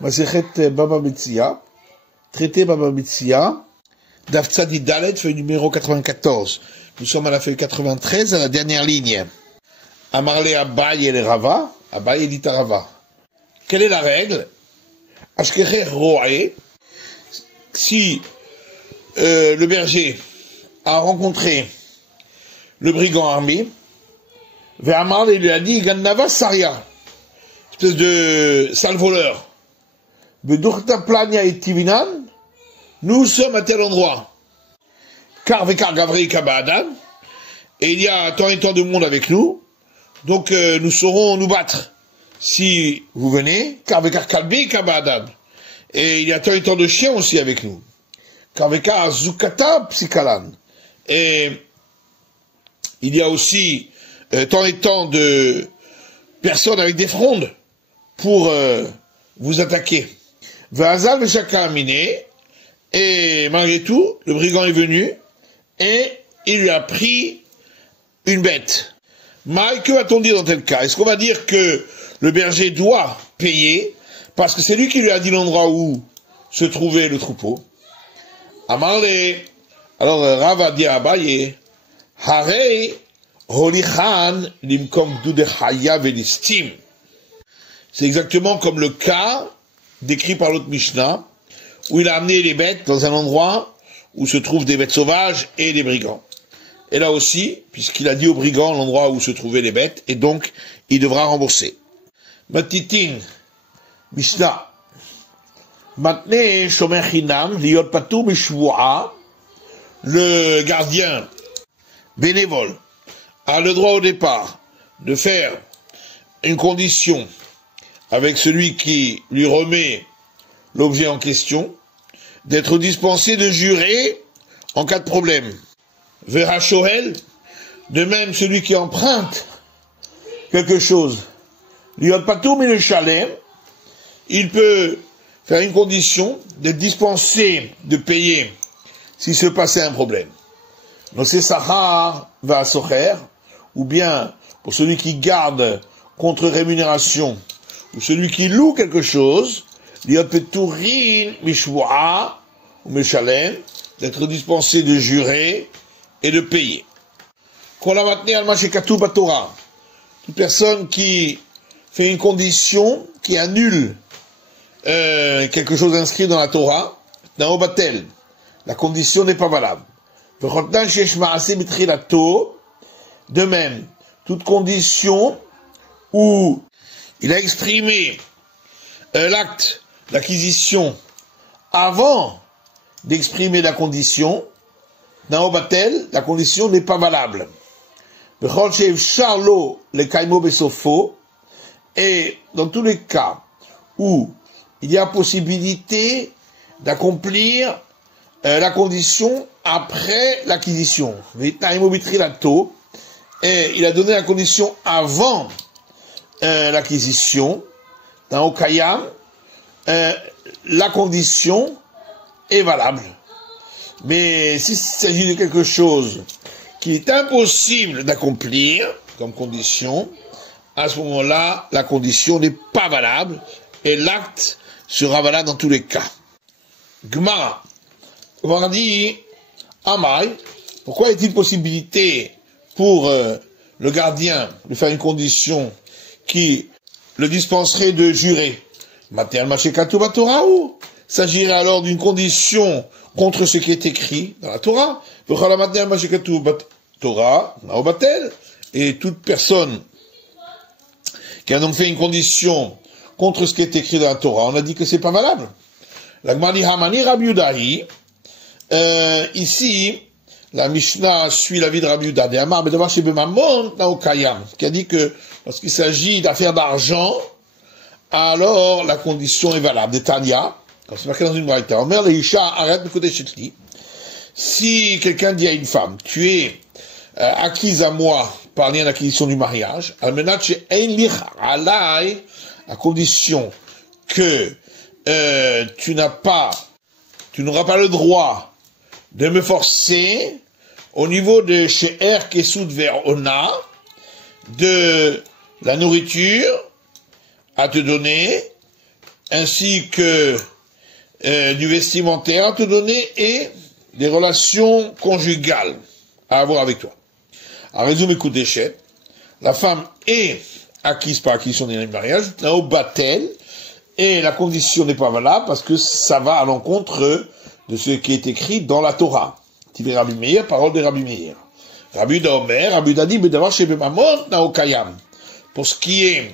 Masechet Baba Metzia, traité Baba Metzia, Daf Tzadi Dalet, feuille numéro 94. Nous sommes à la feuille 93, à la dernière ligne. Amarle Abaye et les Rava, Abaye dit à Rava. Quelle est la règle? Ashkecher Roé, si le berger a rencontré le brigand armé, Ve'amarle lui a dit Gannava Saria, espèce de sale voleur. Bedurta Plania et Tivinan, nous sommes à tel endroit. Car Vekar Gavri Kabaadan, et il y a tant et tant de monde avec nous, donc nous saurons nous battre. Si vous venez, car Vekar Kalbi Kabaadan, et il y a tant et tant de chiens aussi avec nous. Car Vekar Zukata Psikalan, et il y a aussi tant et tant de personnes avec des frondes pour vous attaquer. Vazal Veshaka Aminé, et malgré tout, le brigand est venu et il lui a pris une bête. Mais que va-t-on dire dans tel cas? Est-ce qu'on va dire que le berger doit payer parce que c'est lui qui lui a dit l'endroit où se trouvait le troupeau? Amarle, alors Rav a dit à Abaye, Harei Holichan limkom dudechaya velistim. C'est exactement comme le cas décrit par l'autre Mishnah, où il a amené les bêtes dans un endroit où se trouvent des bêtes sauvages et des brigands. Et là aussi, puisqu'il a dit aux brigands l'endroit où se trouvaient les bêtes, et donc il devra rembourser. Matitin, Mishnah, Matne shomer chinam liot patou mishvua, le gardien bénévole a le droit au départ de faire une condition avec celui qui lui remet l'objet en question, d'être dispensé de jurer en cas de problème. Vera Shohel, de même celui qui emprunte quelque chose, liot patou mais le chalem, il peut faire une condition d'être dispensé de payer s'il se passait un problème. Nosé Sahar va à Socher, ou bien pour celui qui garde contre rémunération, ou celui qui loue quelque chose, d'être dispensé de jurer et de payer. Toute personne qui fait une condition qui annule quelque chose inscrit dans la Torah, la condition n'est pas valable. De même, toute condition où il a exprimé l'acte d'acquisition avant d'exprimer la condition, la condition n'est pas valable. Et dans tous les cas où il y a possibilité d'accomplir la condition après l'acquisition, et il a donné la condition avant l'acquisition, dans Okayam, la condition est valable. Mais s'il s'agit de quelque chose qui est impossible d'accomplir comme condition, à ce moment-là, la condition n'est pas valable et l'acte sera valable dans tous les cas. Gmara, on dit, Amai, pourquoi est-il possibilité pour le gardien de faire une condition qui le dispenserait de jurer? S'agirait alors d'une condition contre ce qui est écrit dans la Torah. Et toute personne qui a donc fait une condition contre ce qui est écrit dans la Torah, on a dit que c'est pas valable. Ici, la Mishnah suit l'avis de Rabbi Yehuda, qui a dit que lorsqu'il s'agit d'affaires d'argent, alors la condition est valable. De Tanya, comme c'est marqué dans une braïta, Omer leisha arrête de côté chetli. Si quelqu'un dit à une femme, tu es acquise à moi par lien d'acquisition du mariage, almenat she'ein lich alai, à condition que tu n'auras pas le droit de me forcer au niveau de she'er kesud verona, de la nourriture à te donner ainsi que du vestimentaire à te donner et des relations conjugales à avoir avec toi. À résumer, coup d'échec, la femme est acquise par acquisition d'un mariage, nao batel, et la condition n'est pas valable parce que ça va à l'encontre de ce qui est écrit dans la Torah. Tive Rabbi Meir, parole de Rabbi Meir. Rabbi Yehuda Omer, Rabbi Yehuda dit, bedavar shebemamon nao kayam. Pour ce qui est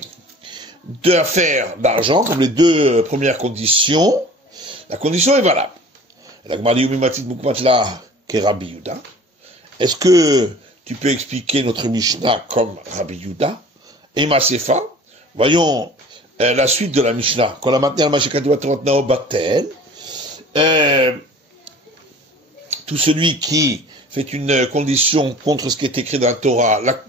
d'affaires d'argent, comme les deux premières conditions, la condition est valable. La Gemara dit, Rabbi Yehuda. Est-ce que tu peux expliquer notre Mishnah comme Rabbi Yehuda? Et Masefa, voyons la suite de la Mishnah. Quand la maintenue al batel, tout celui qui fait une condition contre ce qui est écrit dans la Torah, la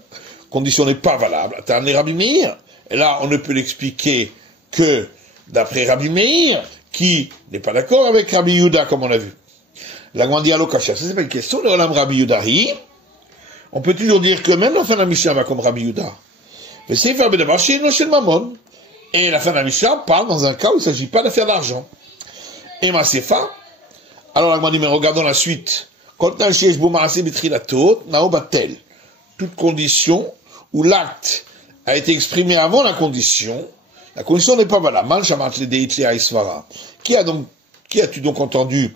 condition n'est pas valable. T'as un Rabbi Meir, et là on ne peut l'expliquer que d'après Rabbi Meir, qui n'est pas d'accord avec Rabbi Yehuda, comme on l'a vu. La Gemara Alokasha, ça c'est pas une question de Olam Rabbi Yehudahi. On peut toujours dire que même la fin de la Mishnah va comme Rabbi Yehuda. Mais c'est faire bedavar she'eino shel mamon. Et la fin de la Mishnah parle dans un cas où il ne s'agit pas d'affaire d'argent. Et Masefa, alors la Gemara dit, mais regardons la suite. Toute condition où l'acte a été exprimé avant la condition n'est pas valable. Qui as-tu donc entendu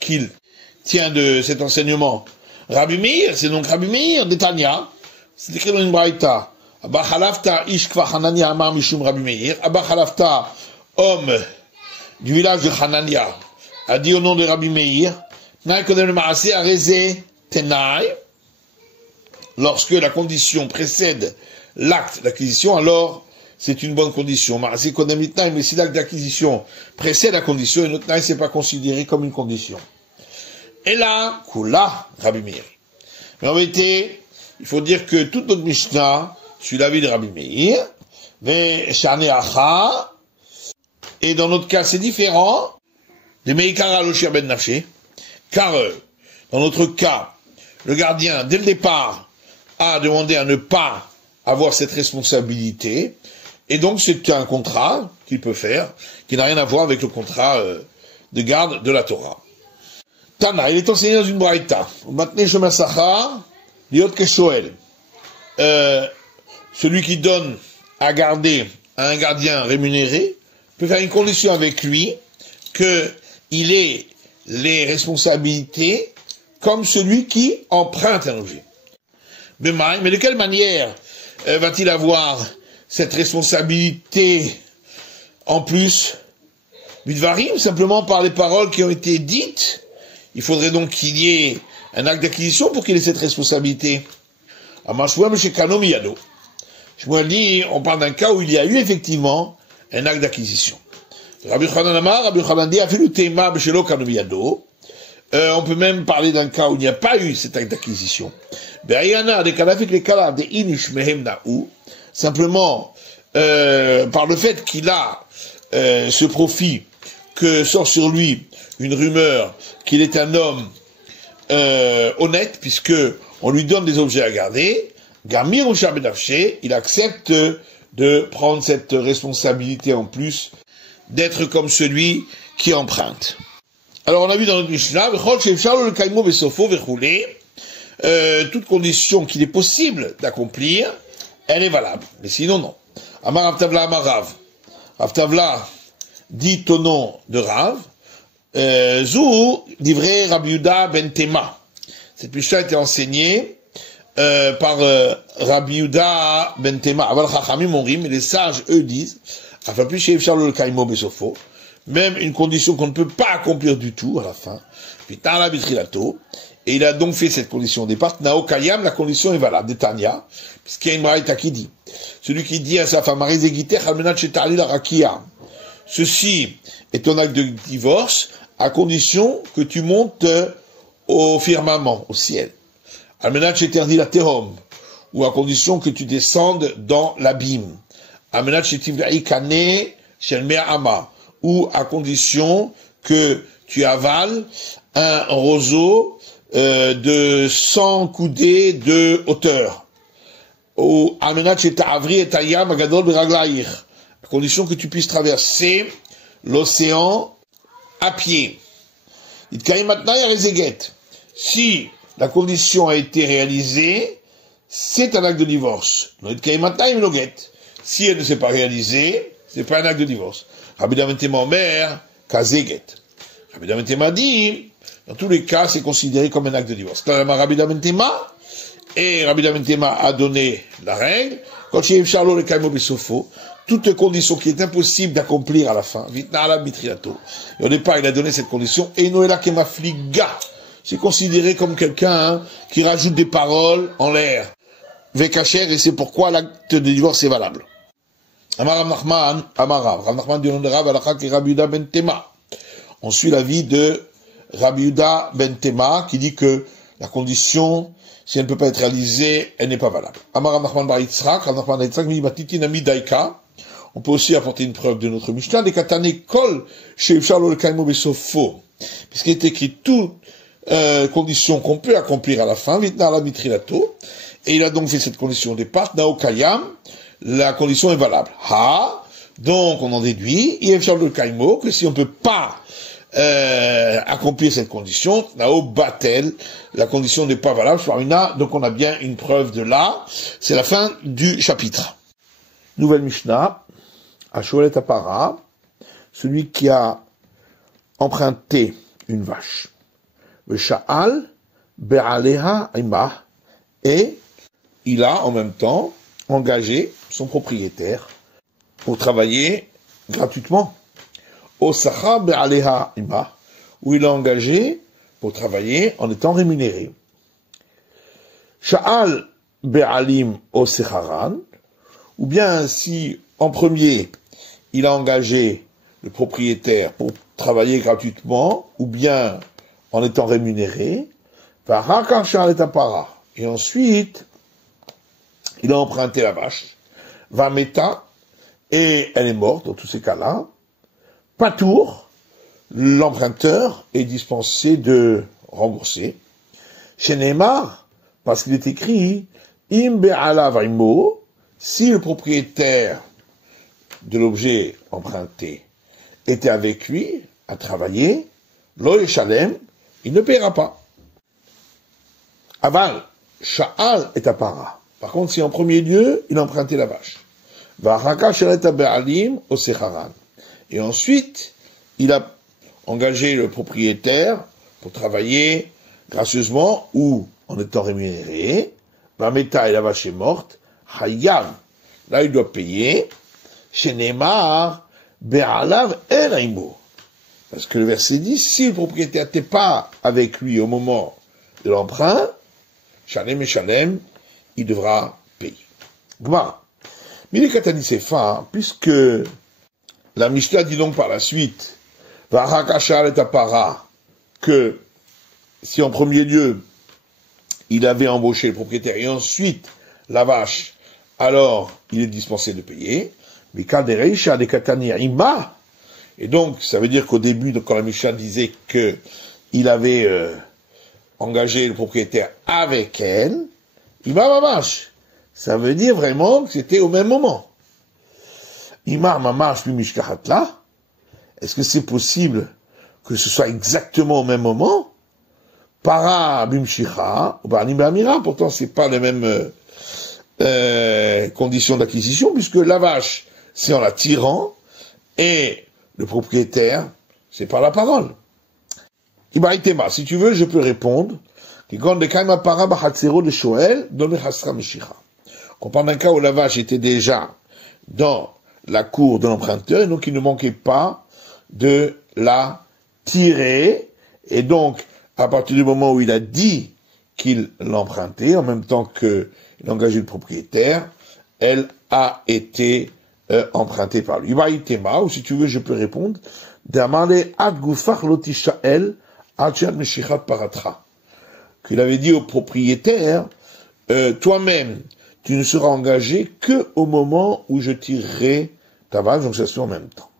qu'il tient de cet enseignement? Rabbi Meir, c'est donc Rabbi Meir de Tanya. C'est écrit dans une braïta. Abba Khalafta ish kvar Hanania amar mishum Rabbi Meir. Abba Khalafta, homme du village de Hanania, a dit au nom de Rabbi Meir, lorsque la condition précède l'acte d'acquisition, alors c'est une bonne condition. Mais si l'acte d'acquisition précède la condition, et notre naï, c'est pas considéré comme une condition. Et là, Kula, Rabbi Meir. Mais en vérité, il faut dire que toute notre Mishnah suit l'avis de Rabbi Meir, et dans notre cas, c'est différent, de Meikara Loshia Ben Nafshe, car dans notre cas, le gardien, dès le départ, a demandé à ne pas avoir cette responsabilité, et donc c'est un contrat qu'il peut faire, qui n'a rien à voir avec le contrat de garde de la Torah. Tana, il est enseigné dans une braïta. Maintenant, je m'assachar, liot keshoel. Celui qui donne à garder à un gardien rémunéré peut faire une condition avec lui qu'il ait les responsabilités comme celui qui emprunte un objet. Mais de quelle manière va-t-il avoir cette responsabilité en plus? Bidvarim, simplement par les paroles qui ont été dites. Il faudrait donc qu'il y ait un acte d'acquisition pour qu'il ait cette responsabilité. Shmuel dit, on parle d'un cas où il y a eu effectivement un acte d'acquisition. Rabbi Chanan Amar, Rabbi Chanan dit, on peut même parler d'un cas où il n'y a pas eu cet acte d'acquisition. Simplement, par le fait qu'il a ce profit, que sort sur lui une rumeur qu'il est un homme honnête, puisque on lui donne des objets à garder, Gamir ou Shabedavché, il accepte de prendre cette responsabilité en plus, d'être comme celui qui emprunte. Alors on a vu dans notre Mishnah, toute condition qu'il est possible d'accomplir, elle est valable. Mais sinon, non. Amar Avtavla Amarav. Avtavla dit au nom de Rav, Zou livré Rabbi Yehuda ben Tema. Cette Mishnah a été enseignée par Rabbi Yehuda ben Tema. Aval Chachamim Morim, mais les sages, eux, disent, même une condition qu'on ne peut pas accomplir du tout à la fin. Et il a donc fait cette condition au départ. Nao Kayam, la condition est valable. De Tanya, puisqu'il y a une braïta qui dit, celui qui dit à sa femme, ceci est un acte de divorce, à condition que tu montes au firmament, au ciel. Ou à condition que tu descendes dans l'abîme. Ou à condition que tu avales un roseau de 100 coudées de hauteur. À condition que tu puisses traverser l'océan à pied. Si la condition a été réalisée, c'est un acte de divorce. Si elle ne s'est pas réalisée, c'est pas un acte de divorce. Rabbi David Ben Tema Omer, kazeget. Rabbi David Ben Tema dit, dans tous les cas, c'est considéré comme un acte de divorce. Rabbi David Ben Tema, et Rabbi David Ben Tema a donné la règle, quand il y a Charlot le Kaimo Besofo, toute condition qui est impossible d'accomplir à la fin, vitna mitriato. Et au départ, il a donné cette condition, et Noéla Kemafliga. C'est considéré comme quelqu'un qui rajoute des paroles en l'air. Vekacher, et c'est pourquoi l'acte de divorce est valable. Amar Nachman, Rav Nachman du nom de Rav Alakha qui Rabbi Yehuda Ben Tema. On suit l'avis de Rabbi Yehuda Ben Tema qui dit que la condition, si elle ne peut pas être réalisée, elle n'est pas valable. Amar Rav Nachman Bar Yitzhak, Rav Nachman Bar Yitzhak, Matiti Nami Daika. On peut aussi apporter une preuve de notre Mishnah, des katane kol chez Charlo le Kaimo Besofo. Puisqu'il est écrit toute condition qu'on peut accomplir à la fin, vitna la mitrilato. Et il a donc fait cette condition au départ, Nao Kayam, la condition est valable. Donc on en déduit, Yefshar le Kaimo, que si on ne peut pas accomplir cette condition, Nao Batel, la condition n'est pas valable, donc on a bien une preuve de là. C'est la fin du chapitre. Nouvelle Mishnah, Asholet Apara, celui qui a emprunté une vache. Sha'al Be'aleha Imah, et il a en même temps engagé son propriétaire pour travailler gratuitement. Osacha Be'aleha Imah, où il a engagé pour travailler en étant rémunéré. Sha'al Be'alim Osecharan, ou bien si en premier il a engagé le propriétaire pour travailler gratuitement, ou bien en étant rémunéré, et ensuite, il a emprunté la vache, va meta, et elle est morte, dans tous ces cas-là, patour, l'emprunteur est dispensé de rembourser. Chez Neymar, parce qu'il est écrit, im be'ala vaimo, si le propriétaire de l'objet emprunté était avec lui, à travailler, lo yeshalem, il ne paiera pas. Aval, Sha'al est apara. Par contre, si en premier lieu, il a emprunté la vache. Et ensuite, il a engagé le propriétaire pour travailler gracieusement ou en étant rémunéré. Meta et la vache est morte. Hayav, là il doit payer. Chez Neymar, Be'alav Eraimo. Parce que le verset dit, si le propriétaire n'était pas avec lui au moment de l'emprunt, Shalem et Shalem, il devra payer. Gmara. Mili Katani Sefa, puisque la Mishnah dit donc par la suite, Varakashal et Apara, que si en premier lieu, il avait embauché le propriétaire et ensuite la vache, alors il est dispensé de payer. Mikadereisha de Katani Ima. Et donc, ça veut dire qu'au début, quand la Mishnah disait que il avait engagé le propriétaire avec elle, Ima Mamash. Ça veut dire vraiment que c'était au même moment. Ima Mamash Mimishkahatla. Est-ce que c'est possible que ce soit exactement au même moment? Para Bimshicha, ou Barnim Bamira, pourtant c'est pas les mêmes conditions d'acquisition, puisque la vache, c'est en la tirant, et le propriétaire, c'est par la parole. Ibaritema, si tu veux, je peux répondre. On parle d'un cas où la vache était déjà dans la cour de l'emprunteur, et donc il ne manquait pas de la tirer, et donc, à partir du moment où il a dit qu'il l'empruntait, en même temps qu'il engageait le propriétaire, elle a été emprunté par lui. Ibaïtema, ou si tu veux, je peux répondre, qu'il avait dit au propriétaire, toi-même, tu ne seras engagé que au moment où je tirerai ta vache, donc ça se fait en même temps.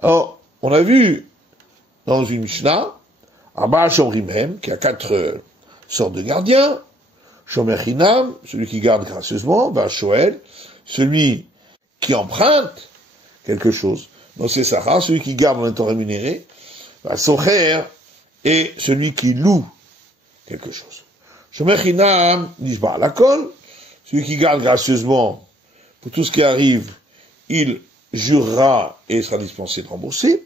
Alors, on a vu dans une Mishnah, Abba Shomrimem, qui a 4 sortes de gardiens, Shomer Chinam, celui qui garde gracieusement, Shoel, celui qui emprunte, quelque chose. Donc c'est Sahar, celui qui garde en étant rémunéré, Socher est celui qui loue quelque chose. Shomer Chinam, Nishba Lakol, celui qui garde gracieusement pour tout ce qui arrive, il jurera et sera dispensé de rembourser.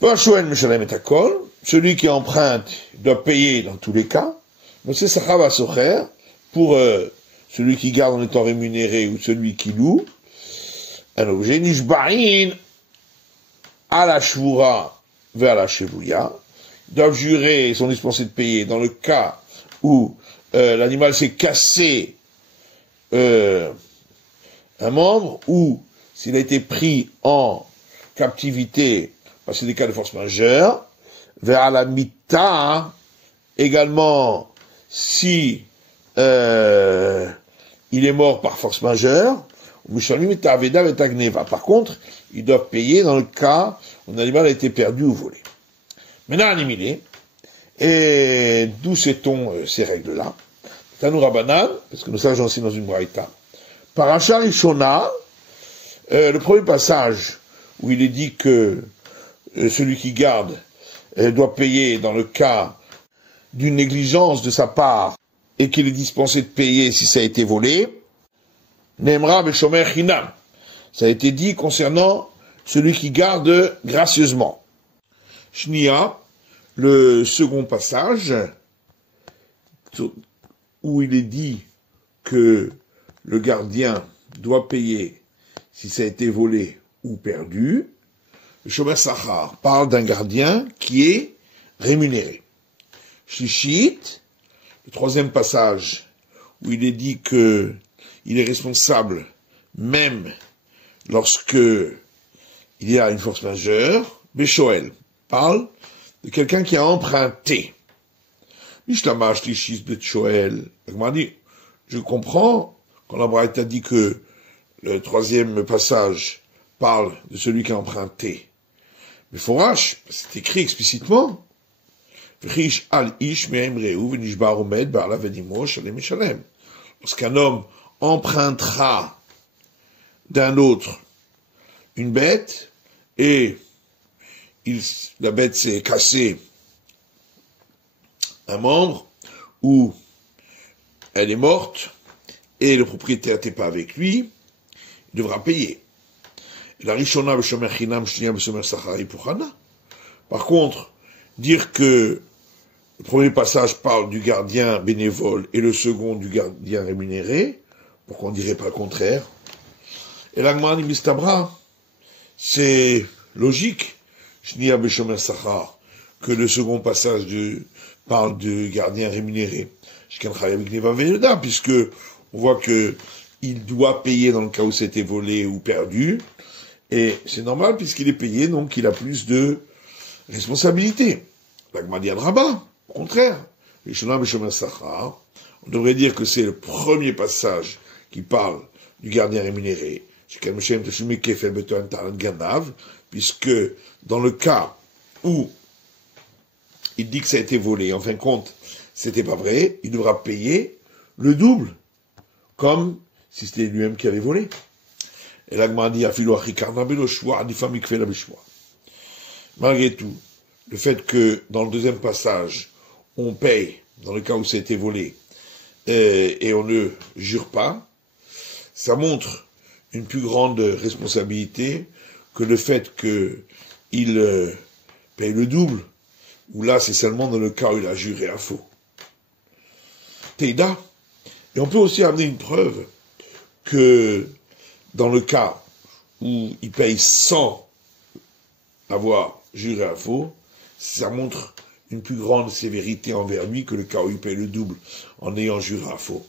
Vashoen Meshalem et Akol, celui qui emprunte doit payer dans tous les cas. Mais c'est Sahar Socher, pour celui qui garde en étant rémunéré ou celui qui loue un objet, Nishba'in à la Shvura vers la Shevouya, ils doivent jurer, ils sont dispensés de payer dans le cas où l'animal s'est cassé un membre, ou s'il a été pris en captivité, parce que c'est des cas de force majeure, vers la Mita, également si il est mort par force majeure, par contre, ils doivent payer dans le cas où l'animal a été perdu ou volé. Maintenant, animilé, et d'où sait-on ces règles-là? Tanou Rabanan, parce que nous sages aussi dans une braïta. Paracha Rishona, le premier passage où il est dit que celui qui garde doit payer dans le cas d'une négligence de sa part et qu'il est dispensé de payer si ça a été volé, Nemra Beshomer Chinam. Ça a été dit concernant celui qui garde gracieusement. Shnia, le second passage, où il est dit que le gardien doit payer si ça a été volé ou perdu, le Shomer Sachar parle d'un gardien qui est rémunéré. Shishit, le troisième passage, où il est dit que il est responsable même lorsque il y a une force majeure. Beshoel parle de quelqu'un qui a emprunté. Mishlamash Lishis Betchoel. Je comprends quand la Braïta dit que le troisième passage parle de celui qui a emprunté. Mais Forash, c'est écrit explicitement. Lorsqu'un homme empruntera d'un autre une bête et la bête s'est cassée un membre ou elle est morte et le propriétaire n'était pas avec lui, il devra payer. La Rishona b'shomer chinam shnia b'shomer sachari puchana. Par contre, dire que le premier passage parle du gardien bénévole et le second du gardien rémunéré, pourquoi on ne dirait pas le contraire? Et l'Agmani Mistabra, c'est logique, Shnia Beshomer Sachar, que le second passage parle du gardien rémunéré. Puisque on voit que il doit payer dans le cas où c'était volé ou perdu, et c'est normal puisqu'il est payé, donc il a plus de responsabilité. L'Agmani Adraba, au contraire, Shnia Beshomer Sachar, on devrait dire que c'est le premier passage qui parle du gardien rémunéré, puisque dans le cas où il dit que ça a été volé, en fin de compte, c'était pas vrai, il devra payer le double, comme si c'était lui-même qui avait volé. Et l'Agma dit, malgré tout, le fait que dans le deuxième passage, on paye, dans le cas où ça a été volé, et on ne jure pas, ça montre une plus grande responsabilité que le fait qu'il paye le double, où là c'est seulement dans le cas où il a juré à faux. Teida. Et on peut aussi amener une preuve que dans le cas où il paye sans avoir juré à faux, ça montre une plus grande sévérité envers lui que le cas où il paye le double en ayant juré à faux.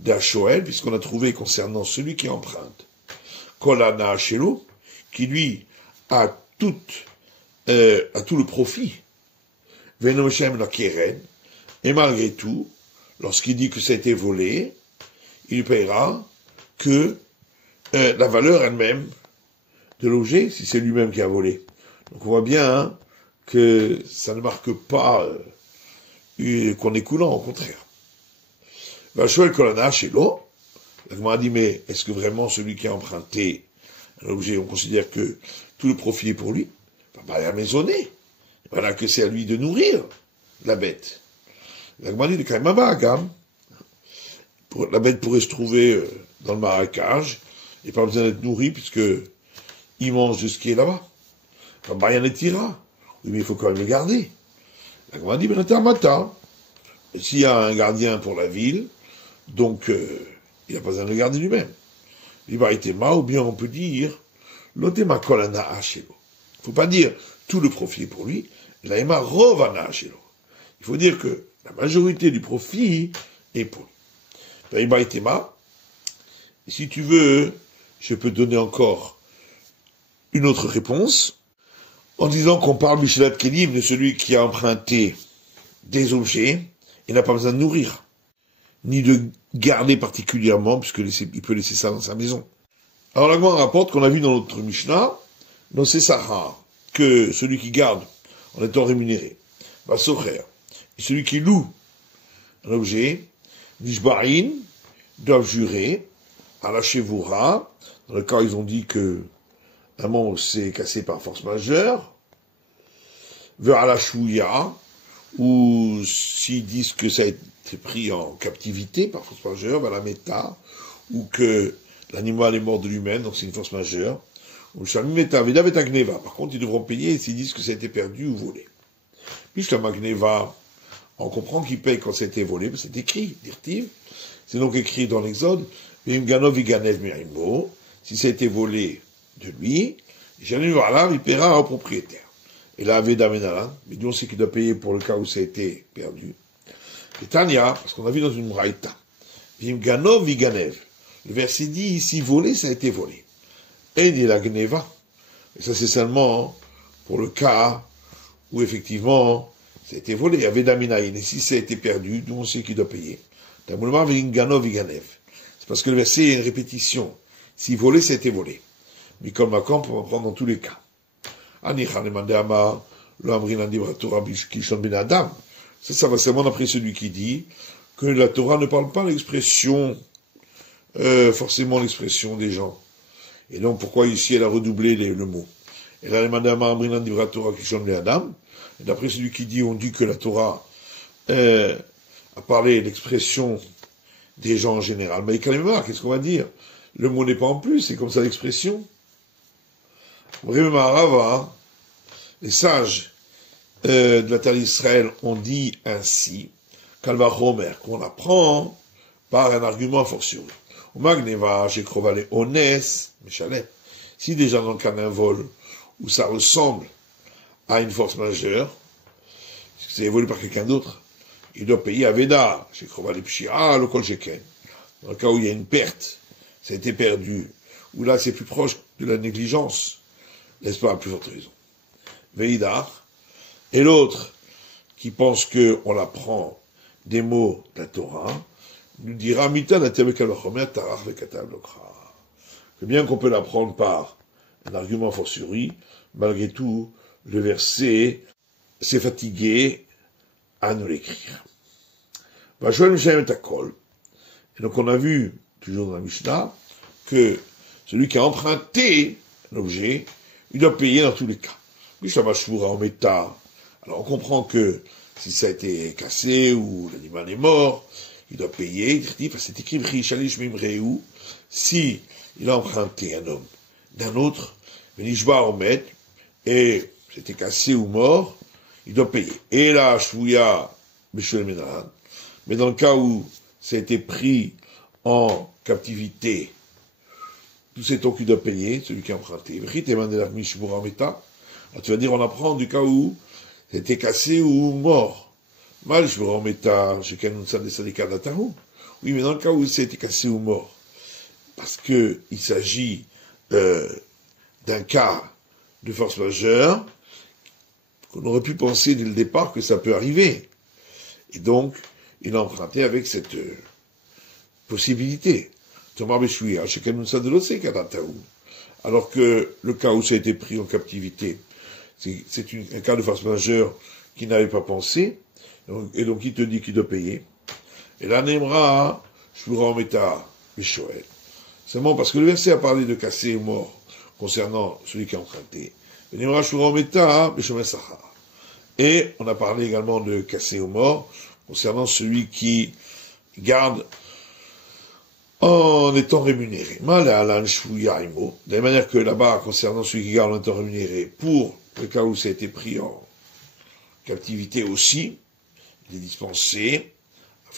D'Achoel, puisqu'on a trouvé concernant celui qui emprunte, Kolana Shelo, qui lui a tout le profit, Venomshem la Keren, et malgré tout, lorsqu'il dit que ça a été volé, il ne payera que la valeur elle-même de l'objet, si c'est lui-même qui a volé. Donc on voit bien que ça ne marque pas qu'on est coulant, au contraire. Vachoel Kolana Shelo, la Gemara dit, mais est-ce que vraiment celui qui a emprunté un objet, on considère que tout le profit est pour lui, il va pas aller à maisonner. Voilà que c'est à lui de nourrir la bête. La Gemara dit quand même un bagam. La bête pourrait se trouver dans le marécage et pas besoin d'être nourrie puisque il mange de ce qui est là-bas. Enfin, rien ne tira. Oui, mais il faut quand même le garder. La Gemara dit, matin. S'il y a un gardien pour la ville, donc il n'a pas besoin de le garder lui-même. Il va être ma, ou bien on peut dire, l'otema kolana hachelo. Il ne faut pas dire tout le profit est pour lui, l'aima rovana hachelo. Il faut dire que la majorité du profit est pour lui. Il va être ma. Si tu veux, je peux donner encore une autre réponse, en disant qu'on parle Mishelat Kelim de celui qui a emprunté des objets, il n'a pas besoin de nourrir, ni de garder particulièrement, puisqu'il peut laisser ça dans sa maison. Alors la Gemara rapporte qu'on a vu dans notre Mishnah, dans ces Sahara, que celui qui garde, en étant rémunéré, va s'offrir. Et celui qui loue un objet, Nishbarin, doivent jurer, à la Shevura, dans le cas où ils ont dit que un membre s'est cassé par force majeure, vers la Shouya, ou s'ils disent que ça a été pris en captivité par force majeure, vers la Meta, ou que l'animal est mort de lui-même, donc c'est une force majeure, ou Shalmi Meta, Veda Veta Gneva. Par contre, ils devront payer s'ils disent que ça a été perdu ou volé. Puis Shlama Gneva, on comprend qu'ils payent quand ça a été volé, parce que c'est écrit, dirtiv, c'est donc écrit dans l'Exode, Vim Ganov Viganev Mirimo, si ça a été volé de lui, Shalmi Valav, il paiera au propriétaire. Et là, Veda Menala, mais nous on sait qu'il doit payer pour le cas où ça a été perdu. Et Tania, parce qu'on a vu dans une Braïta, Vim Ganov Viganev, le verset dit, si volé, ça a été volé. Et il dit la Gneva. Et ça, c'est seulement pour le cas où, effectivement, ça a été volé. Il y avait Daminaïn. Et si ça a été perdu, nous, on sait qu'il doit payer. C'est parce que le verset est une répétition. Si volé, ça a été volé. Mais comme Macron, on peut prendre dans tous les cas. Ça va seulement après celui qui dit que la Torah ne parle pas l'expression, forcément l'expression des gens. Et donc, pourquoi ici elle a redoublé le mot? Elle a demandé à Ma'amrinan Divra Torah qui chante les Adam. Et d'après celui qui dit, on dit que la Torah a parlé l'expression des gens en général. Mais qu'est-ce qu'on va dire? Le mot n'est pas en plus, c'est comme ça l'expression. Les sages de la terre d'Israël ont dit ainsi, Kalva Homer, qu'on apprend par un argument fortiori. Magneva, j'ai crovalé honnête, mais chalet. Si déjà dans le cas d'un vol, où ça ressemble à une force majeure, c'est volé par quelqu'un d'autre, il doit payer à Veda, j'ai crovalé pshia, le kol sheken. Dans le cas où il y a une perte, ça a été perdu, où là c'est plus proche de la négligence, n'est-ce pas, à plus forte raison. Veidar, et l'autre, qui pense qu'on apprend des mots de la Torah, nous dira que bien qu'on peut l'apprendre par un argument fortiori, malgré tout, le verset s'est fatigué à nous l'écrire. Et donc on a vu, toujours dans la Mishnah, que celui qui a emprunté l'objet, il doit payer dans tous les cas. Alors on comprend que si ça a été cassé ou l'animal est mort, il doit payer, c'est écrit, si il a emprunté un homme d'un autre, et c'était cassé ou mort, il doit payer. Et là, mais dans le cas où ça a été pris en captivité, tout c'est donc qui doit payer, celui qui a emprunté. Alors tu vas dire, on apprend du cas où c'était cassé ou mort. Mal, je me remets oui, mais dans le cas où ça a été cassé ou mort, parce que il s'agit d'un cas de force majeure, qu'on aurait pu penser dès le départ que ça peut arriver. Et donc, il a emprunté avec cette possibilité. Alors que le cas où ça a été pris en captivité, c'est un cas de force majeure qu'il n'avait pas pensé, et donc il te dit qu'il doit payer. Et là, Nemra, je vous remets à Mishoël. Seulement parce que le verset a parlé de casser ou mort. concernant celui qui est emprunté. Et on a parlé également de casser aux morts, concernant celui qui garde en étant rémunéré. De la même manière que là-bas, concernant celui qui garde en étant rémunéré, pour le cas où ça a été pris en captivité aussi, il est dispensé.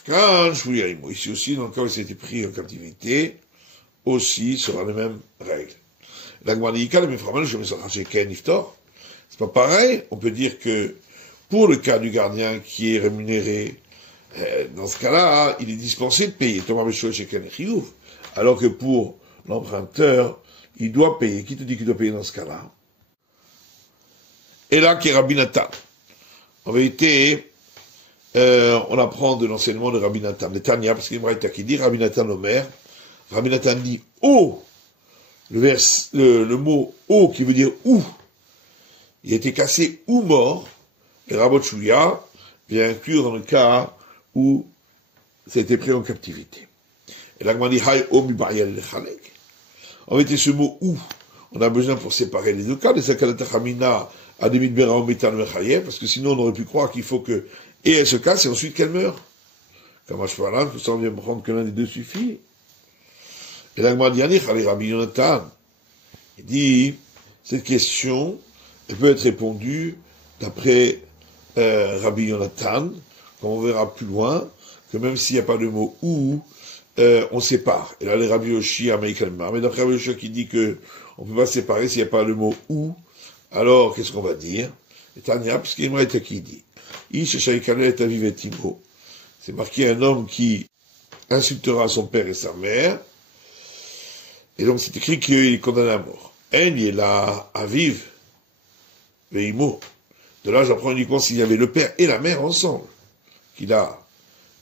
Ici aussi, dans le cas où ça a été pris en captivité, aussi sera les mêmes règles. C'est pas pareil, on peut dire que pour le cas du gardien qui est rémunéré, dans ce cas-là, il est dispensé de payer. Alors que pour l'emprunteur, il doit payer. Qui te dit qu'il doit payer dans ce cas-là? Et là, qui est Rabbi Nathan. En vérité, on apprend de l'enseignement de Rabbi Nathan, de Tanya, parce qu'il y a qui dit Rabbi Nathan Omer. Rabbi Nathan dit « oh ». Le mot « oh » qui veut dire « où ». Il a été cassé ou mort. Et Rabot Shouya vient inclure dans le cas où ça a été pris en captivité. Et là, on dit Hay o mi ba'yal lechalek. En fait, ce mot où, on a besoin pour séparer les deux cas, les sakalatachamina à demit bera o metan mechayev, parce que sinon on aurait pu croire qu'il faut que, et elle se casse et ensuite qu'elle meurt. Comme à cheval, tout ça on vient me prendre que l'un des deux suffit. Et là, on dit Rabbi Yonatan. Il dit, cette question, elle peut être répondue d'après Rabbi Yonatan, comme on verra plus loin, que même s'il n'y a pas de mot ou, on sépare. Et là, les Rabbi Yoshi, Amaïkalmar. Mais d'après Rabbi Yoshi qui dit que on peut pas séparer s'il n'y a pas le mot ou, alors qu'est-ce qu'on va dire? Et Tanya, parce qu'il m'a été qui dit. C'est marqué un homme qui insultera son père et sa mère. Et donc c'est écrit qu'il est condamné à mort. En est là, à vivre, veimo. De là, j'apprends uniquement s'il y avait le père et la mère ensemble, qu'il a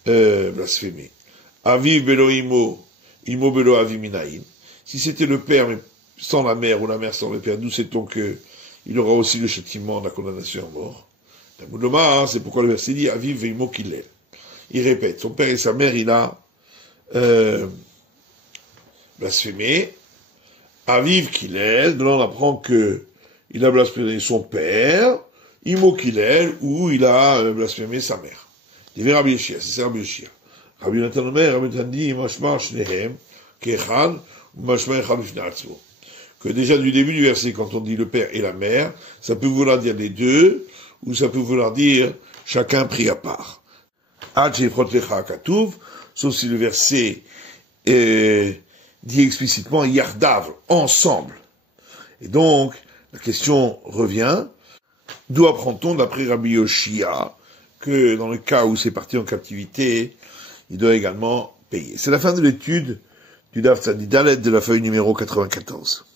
blasphémé. Aviv belo imo belo aviminaïm. Si c'était le père, mais sans la mère, ou la mère sans le père, d'où sait-on que il aura aussi le châtiment de la condamnation à mort? C'est pourquoi le verset dit Aviv veimo kilel. Il répète, son père et sa mère, il a blasphémé. Aviv kilel, de là on apprend que il a blasphémé son père, imo kilel, ou il a blasphémé sa mère. Il y avait Rabbi Yeshia, c'est Rabbi Yeshia. Rabbi Nathan Omer, Rabbi Nathan dit, mashma shnehem, kechad, mashma echad b'fnei. Que déjà du début du verset, quand on dit le père et la mère, ça peut vouloir dire les deux, ou ça peut vouloir dire chacun pris à part. Ad shefrot lecha katuv, sauf si le verset dit explicitement yardav, ensemble. Et donc, la question revient, d'où apprend-on d'après Rabbi Yoshia que dans le cas où c'est parti en captivité, il doit également payer. C'est la fin de l'étude du Daf Tzadi Dalet de la feuille numéro 94.